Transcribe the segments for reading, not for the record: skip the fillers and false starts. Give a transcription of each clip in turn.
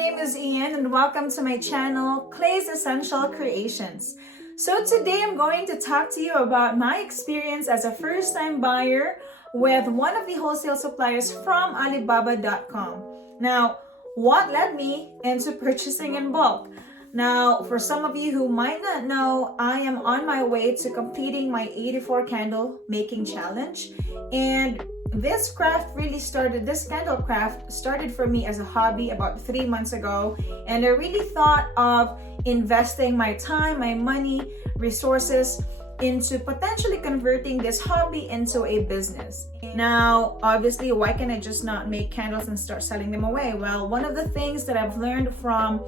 name is Ian and welcome to my channel, Clay's Essential Creations. So today I'm going to talk to you about my experience as a first-time buyer with one of the wholesale suppliers from Alibaba.com. Now, what led me into purchasing in bulk? Now, for some of you who might not know, I am on my way to completing my 84 candle making challenge, and this candle craft started for me as a hobby about 3 months ago, and I really thought of investing my time, my money, resources into potentially converting this hobby into a business. Now, obviously, why can I just not make candles and start selling them away? Well, one of the things that I've learned from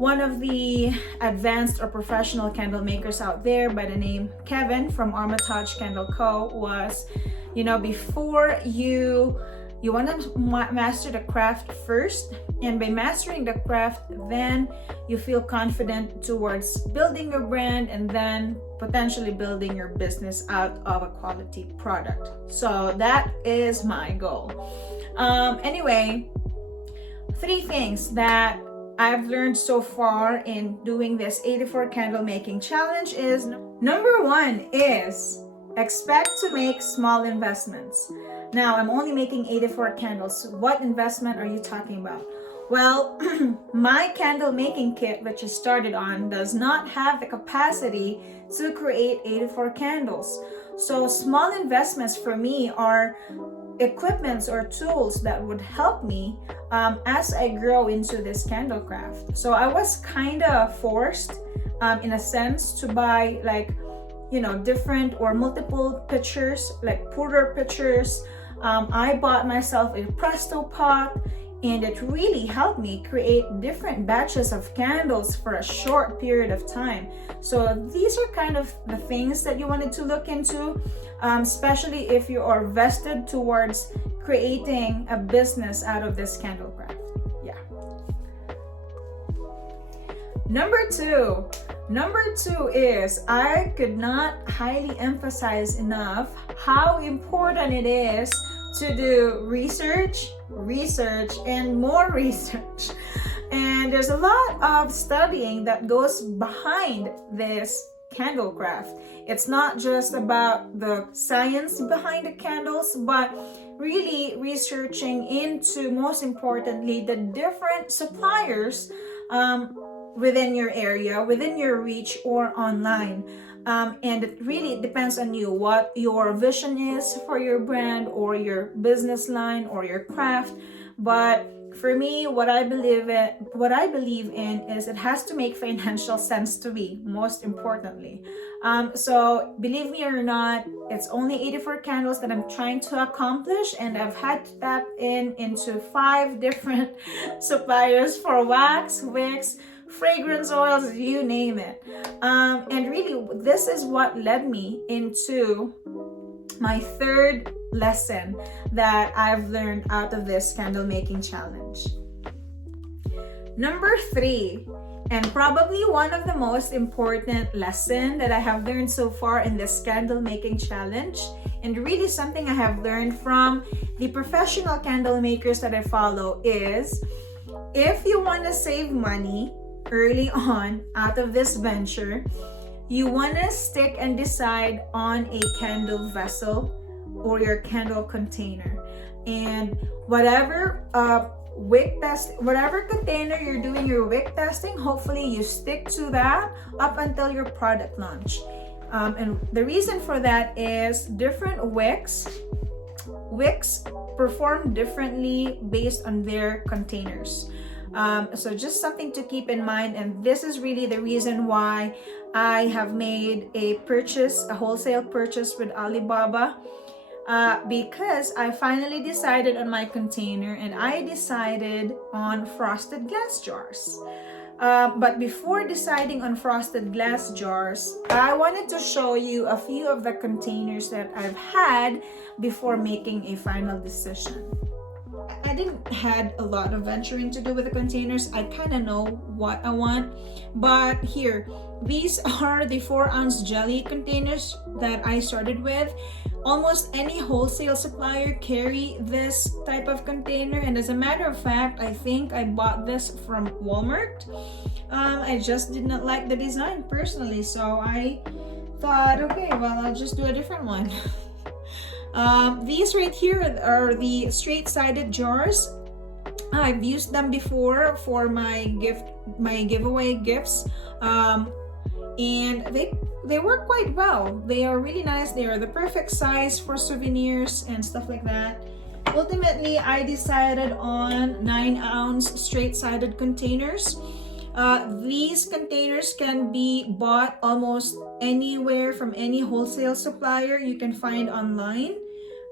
one of the advanced or professional candle makers out there by the name Kevin from Armitage Candle Co. was, before you want to master the craft first, and by mastering the craft, then you feel confident towards building your brand and then potentially building your business out of a quality product. So that is my goal. Anyway, 3 things that I've learned so far in doing this 84 candle making challenge is, number 1 is expect to make small investments. Now, I'm only making 84 candles. What investment are you talking about? Well, my candle making kit, which I started on, does not have the capacity to create 84 candles. So small investments for me are equipments or tools that would help me as I grow into this candle craft. So I was kind of forced in a sense to buy different or multiple pitchers, like purer pitchers. I bought myself a Presto pot, and it really helped me create different batches of candles for a short period of time. So these are kind of the things that you wanted to look into, especially if you are vested towards creating a business out of this candle craft. Yeah. Number two is, I could not highly emphasize enough how important it is to do research, and more research. And there's a lot of studying that goes behind this candle craft. It's not just about the science behind the candles, but really researching into, most importantly, the different suppliers within your area, within your reach, or online. And it really depends on you, what your vision is for your brand or your business line or your craft. But for me, what I believe in is it has to make financial sense to me, most importantly. So believe me or not, it's only 84 candles that I'm trying to accomplish, and I've had to tap into 5 different suppliers for wax, wicks, fragrance oils, you name it. And really, this is what led me into my 3rd lesson that I've learned out of this candle making challenge. Number 3, and probably one of the most important lesson that I have learned so far in this candle making challenge, and really something I have learned from the professional candle makers that I follow, is if you want to save money early on out of this venture, you want to stick and decide on a candle vessel or your candle container. And whatever whatever container you're doing your wick testing, hopefully you stick to that up until your product launch. And the reason for that is different wicks perform differently based on their containers. So just something to keep in mind, and this is really the reason why I have made a wholesale purchase with Alibaba, because I finally decided on my container, and I decided on frosted glass jars. But before deciding on frosted glass jars, I wanted to show you a few of the containers that I've had before making a final decision. I didn't had a lot of venturing to do with the containers. I kind of know what I want, but here, these are the 4-ounce jelly containers that I started with. Almost any wholesale supplier carry this type of container, and as a matter of fact, I think I bought this from Walmart. I just did not like the design personally, so I thought, okay, well, I'll just do a different one. These right here are the straight-sided jars. I've used them before for my giveaway gifts, and they work quite well. They are really nice. They are the perfect size for souvenirs and stuff like that. Ultimately, I decided on 9-ounce straight-sided containers. These containers can be bought almost anywhere from any wholesale supplier you can find online,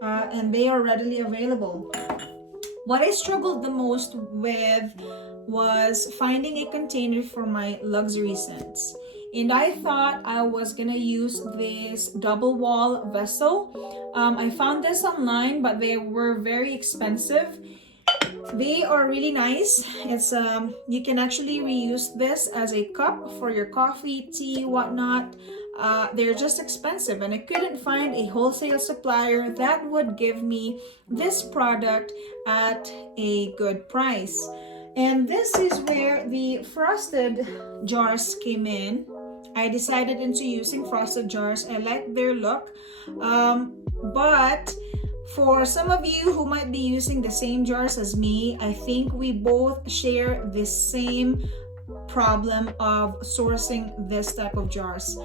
and they are readily available. What I struggled the most with was finding a container for my luxury scents. And I thought I was gonna use this double wall vessel. I found this online, but they were very expensive. They are really nice. It's you can actually reuse this as a cup for your coffee, tea, whatnot. They're just expensive, and I couldn't find a wholesale supplier that would give me this product at a good price. And this is where the frosted jars came in. I decided into using frosted jars. I like their look, but for some of you who might be using the same jars as me, I think we both share the same problem of sourcing this type of jars.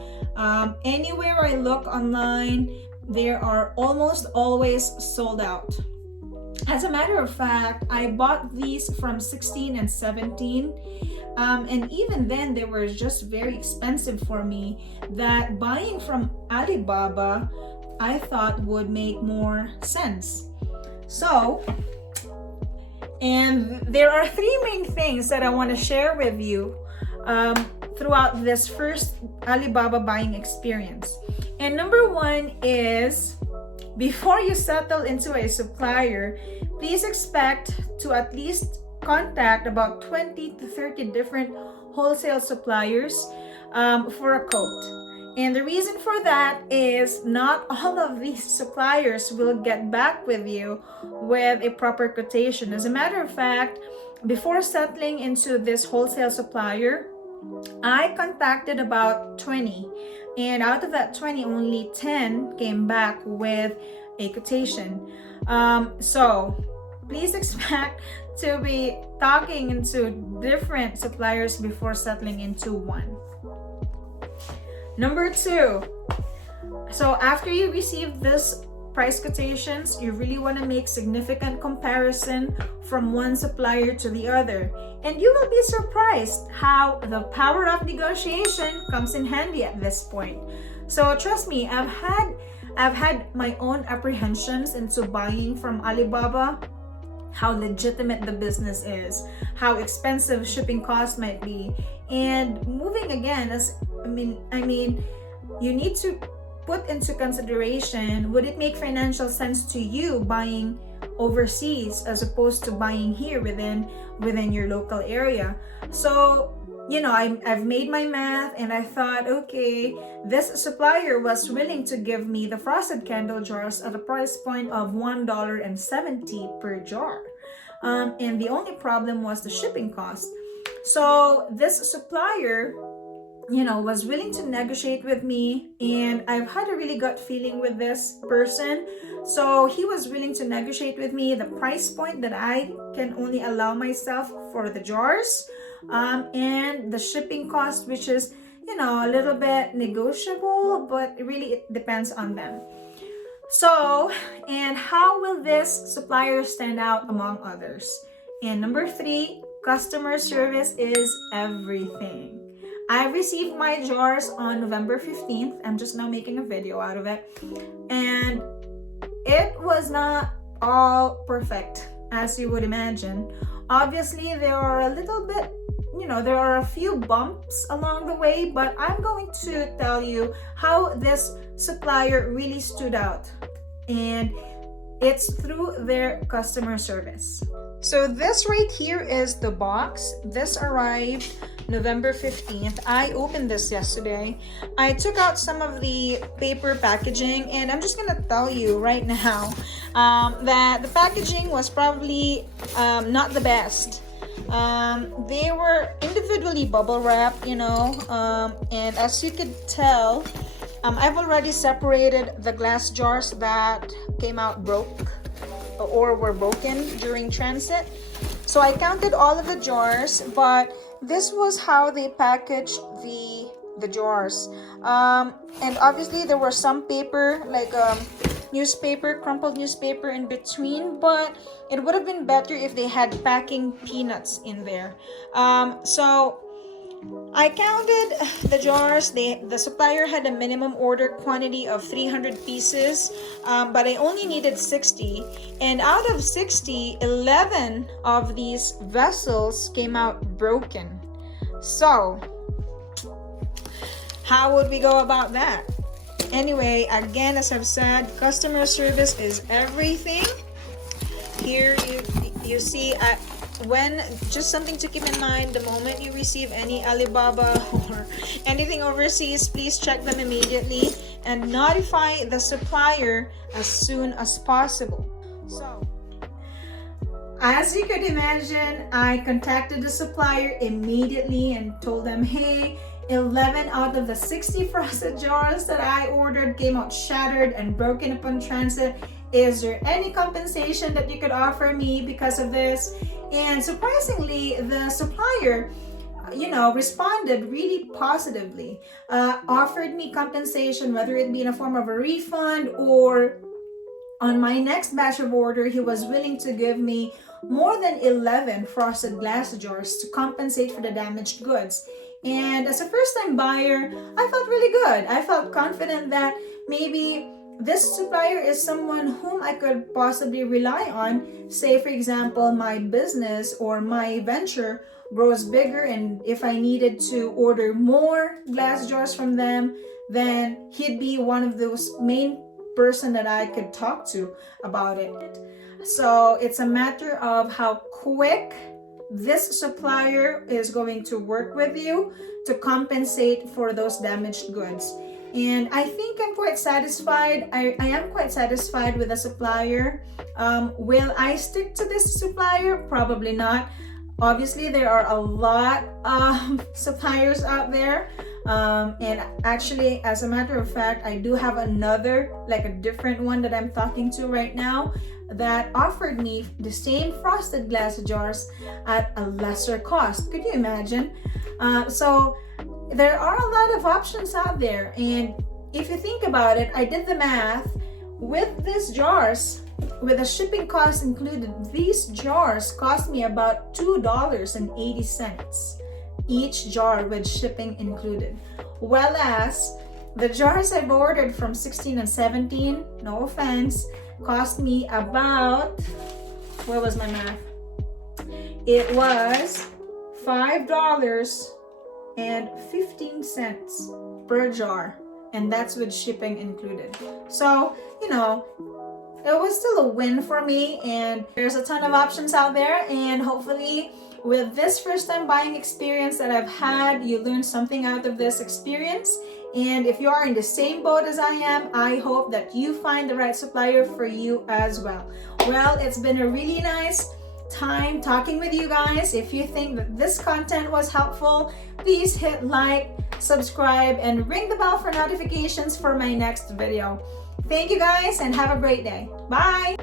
Anywhere I look online, they are almost always sold out. As a matter of fact, I bought these from 16 and 17. And even then, they were just very expensive for me, that buying from Alibaba, I thought would make more sense. So, and there are 3 main things that I want to share with you throughout this first Alibaba buying experience. And number 1 is, before you settle into a supplier, please expect to at least contact about 20 to 30 different wholesale suppliers for a quote. And the reason for that is not all of these suppliers will get back with you with a proper quotation. As a matter of fact, before settling into this wholesale supplier, I contacted about 20, and out of that 20, only 10 came back with a quotation. So please expect to be talking into different suppliers before settling into one. Number 2, so after you receive this price quotations, you really want to make significant comparison from one supplier to the other, and you will be surprised how the power of negotiation comes in handy at this point. So trust me, I've had my own apprehensions into buying from Alibaba, how legitimate the business is, how expensive shipping costs might be, and moving again, I mean, you need to put into consideration, would it make financial sense to you buying overseas as opposed to buying here within your local area? So, you know, I've made my math, and I thought, okay, this supplier was willing to give me the frosted candle jars at a price point of $1.70 per jar. And the only problem was the shipping cost. So this supplier, you know, was willing to negotiate with me, and I've had a really gut feeling with this person. So he was willing to negotiate with me the price point that I can only allow myself for the jars, and the shipping cost, which is, you know, a little bit negotiable, but really it depends on them. So, and how will this supplier stand out among others? And number 3, customer service is everything. I received my jars on November 15th. I'm just now making a video out of it. And it was not all perfect, as you would imagine. Obviously, there are a little bit, you know, there are a few bumps along the way, but I'm going to tell you how this supplier really stood out. And it's through their customer service. So this right here is the box. This arrived November 15th. I opened this yesterday. I took out some of the paper packaging, and I'm just gonna tell you right now that the packaging was probably not the best. They were individually bubble wrapped, you know, and as you could tell, I've already separated the glass jars that came out broke or were broken during transit. So I counted all of the jars, but this was how they packaged the jars. And obviously there was some paper, like newspaper, crumpled newspaper in between, but it would have been better if they had packing peanuts in there. So I counted the jars. The supplier had a minimum order quantity of 300 pieces, but I only needed 60. And out of 60, 11 of these vessels came out broken. So, how would we go about that? Anyway, again, as I've said, customer service is everything. Here you see, just something to keep in mind, the moment you receive any Alibaba or anything overseas, please check them immediately and notify the supplier as soon as possible. So, as you could imagine, I contacted the supplier immediately and told them, hey, 11 out of the 60 frosted jars that I ordered came out shattered and broken upon transit. Is there any compensation that you could offer me because of this? And surprisingly, the supplier, responded really positively, offered me compensation, whether it be in a form of a refund or on my next batch of order. He was willing to give me more than 11 frosted glass jars to compensate for the damaged goods. And as a first-time buyer, I felt really good. I felt confident that maybe this supplier is someone whom I could possibly rely on. Say, for example, my business or my venture grows bigger, and if I needed to order more glass jars from them, then he'd be one of those main person that I could talk to about it. So it's a matter of how quick this supplier is going to work with you to compensate for those damaged goods. And I think I'm quite satisfied. I am quite satisfied with the supplier. Will I stick to this supplier? Probably not. Obviously, there are a lot of suppliers out there. And actually, as a matter of fact, I do have another, like a different one that I'm talking to right now, that offered me the same frosted glass jars at a lesser cost. Could you imagine? So there are a lot of options out there, and if you think about it, I did the math with these jars, with the shipping cost included. These jars cost me about $2.80 each jar with shipping included, whereas the jars I've ordered from 16 and 17, no offense, cost me about, where was my math? It was $5.15 per jar, and that's with shipping included. So, it was still a win for me, and there's a ton of options out there, and hopefully with this first time buying experience that I've had, you learned something out of this experience. And if you are in the same boat as I am, I hope that you find the right supplier for you as well. Well, it's been a really nice time talking with you guys. If you think that this content was helpful, please hit like, subscribe, and ring the bell for notifications for my next video. Thank you guys, and have a great day. Bye!